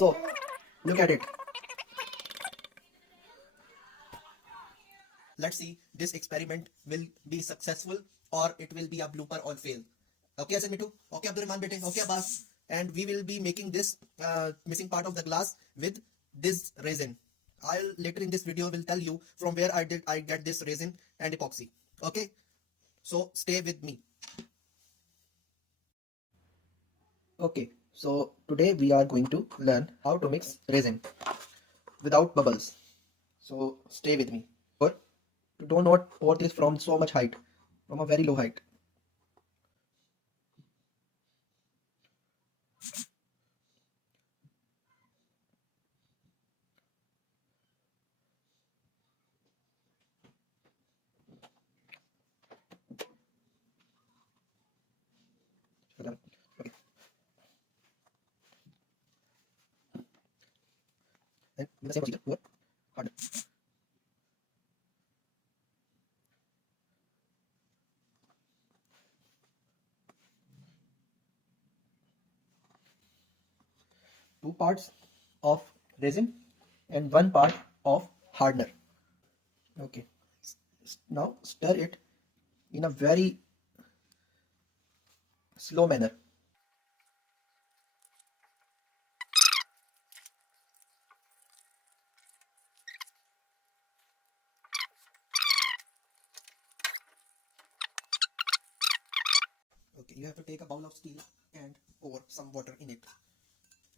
So look at it. Let's see this experiment will be successful or it will be a blooper or fail. Okay, Asan Mitu? Okay, Abdurrahman Bete? Okay, Abbas? And we will be making this missing part of the glass with this resin. I'll later in this video will tell you from where I get this resin and epoxy. Okay, so stay with me. Okay, so today we are going to learn how to mix resin without bubbles. So stay with me. But do not pour this from so much height, from a very low height. Okay. And with the same procedure, pour harder. Two parts of resin and one part of hardener. Okay. Now stir it in a very slow manner. Okay, you have to take a bowl of steel and pour some water in it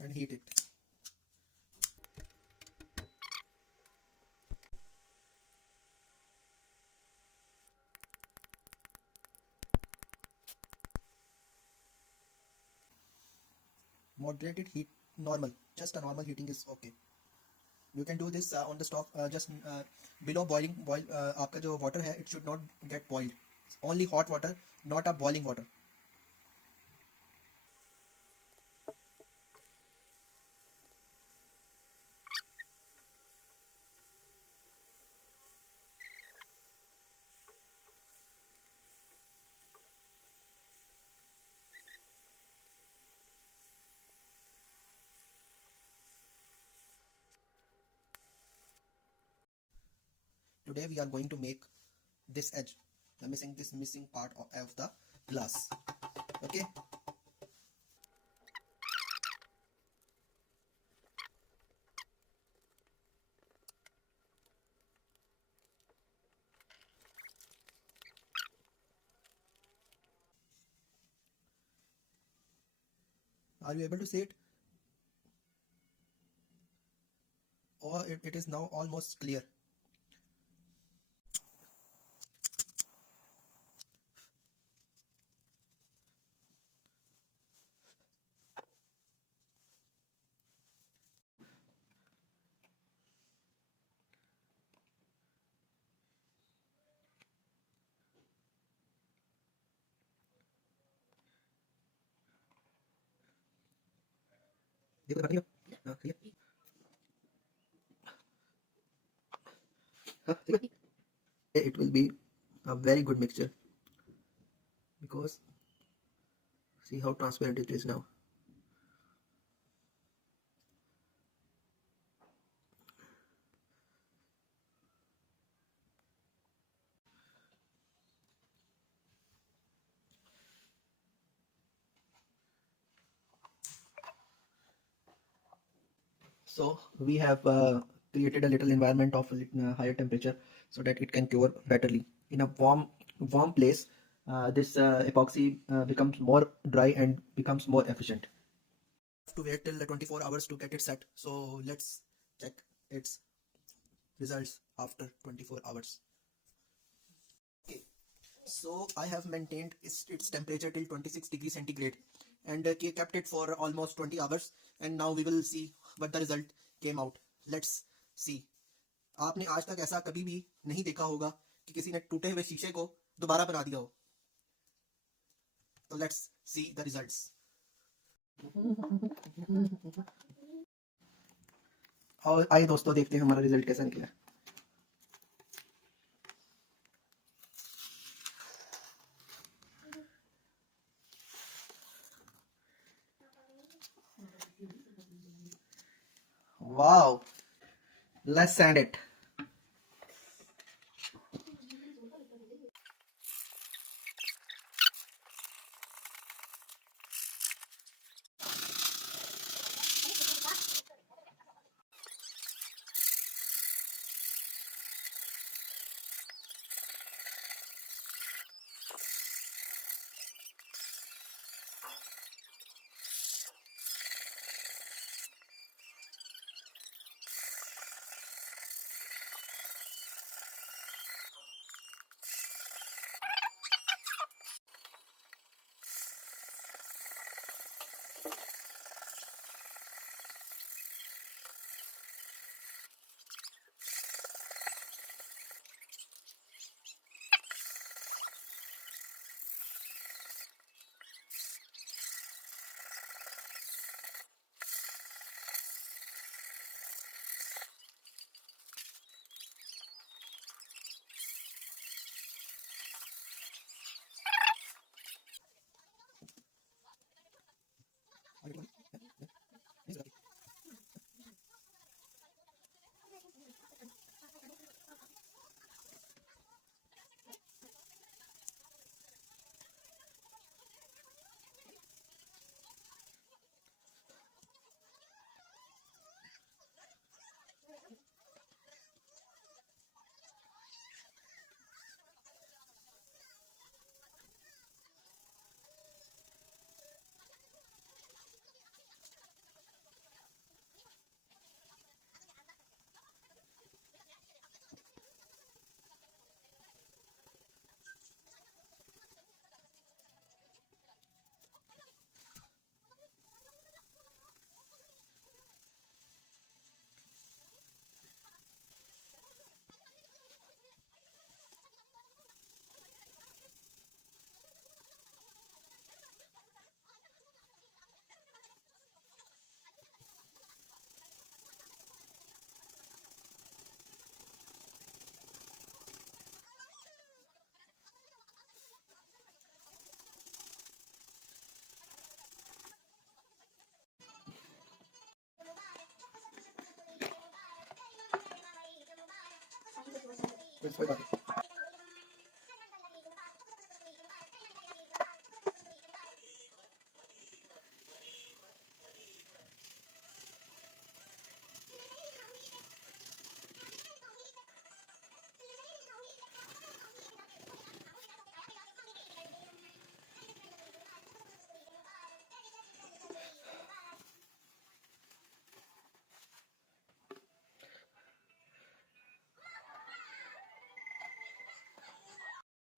and heat it. Moderated heat, normal, just a normal heating is okay. You can do this on the stove, just below boiling. आपका जो water है, it should not get boiled. Only hot water, not a boiling water. Today we are going to make this edge, this missing part of the glass. Okay. Are you able to see it? Or it is now almost clear. It will be a very good mixture because see how transparent it is now. So we have created a little environment of higher temperature so that it can cure betterly. In a warm place, this epoxy becomes more dry and becomes more efficient. To wait till 24 hours to get it set. So let's check its results after 24 hours. Okay, so I have maintained its temperature till 26 degrees centigrade and kept it for almost 20 hours, and now we will see what the result came out. Let's see. आपने आज तक ऐसा कभी भी नहीं देखा होगा कि किसी ने टूटे हुए शीशे को दोबारा बना दिया हो. तो let's see the results. और आइए दोस्तों देखते हैं हमारा रिजल्ट कैसा निकला. Wow. Let's sand it.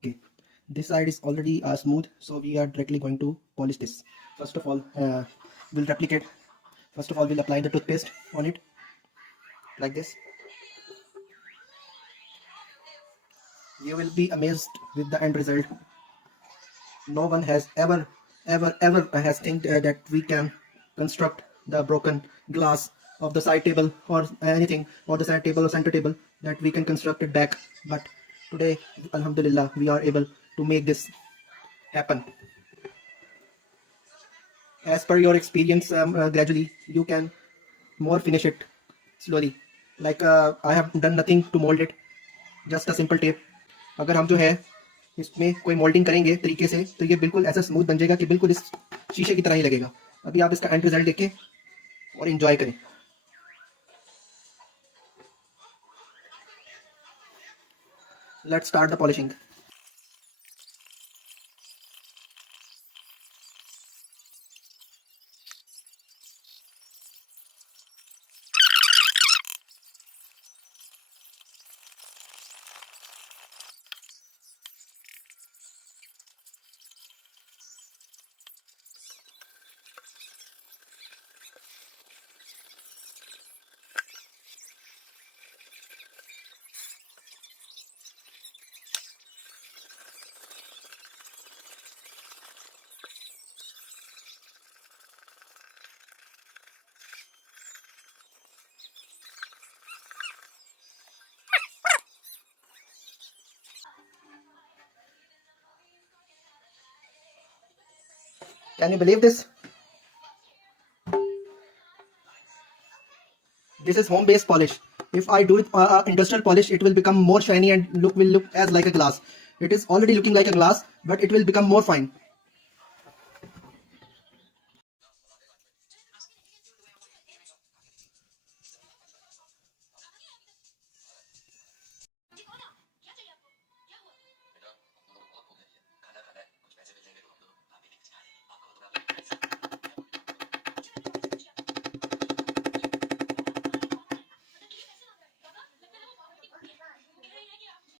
Okay, this side is already smooth, so we are directly going to polish this. First of all, we'll replicate. First of all, we'll apply the toothpaste on it like this. You will be amazed with the end result. No one has ever has think that we can construct the broken glass of the side table or anything, or the side table or center table, that we can construct it back. But today, alhamdulillah, we are able to make this happen. As per your experience, gradually you can more finish it slowly. Like I have done nothing to mold it, just a simple tape. अगर हम जो है इसमें कोई moulding करेंगे तरीके से, तो ये बिल्कुल ऐसा स्मूथ बन जाएगा कि बिल्कुल इस शीशे की तरह ही लगेगा. अभी आप इसका एंड रिजल्ट देखें और एंजॉय करें. Let's start the polishing. Can you believe this? This is home based polish. If I do it industrial polish, it will become more shiny and will look as like a glass. It is already looking like a glass, but it will become more fine.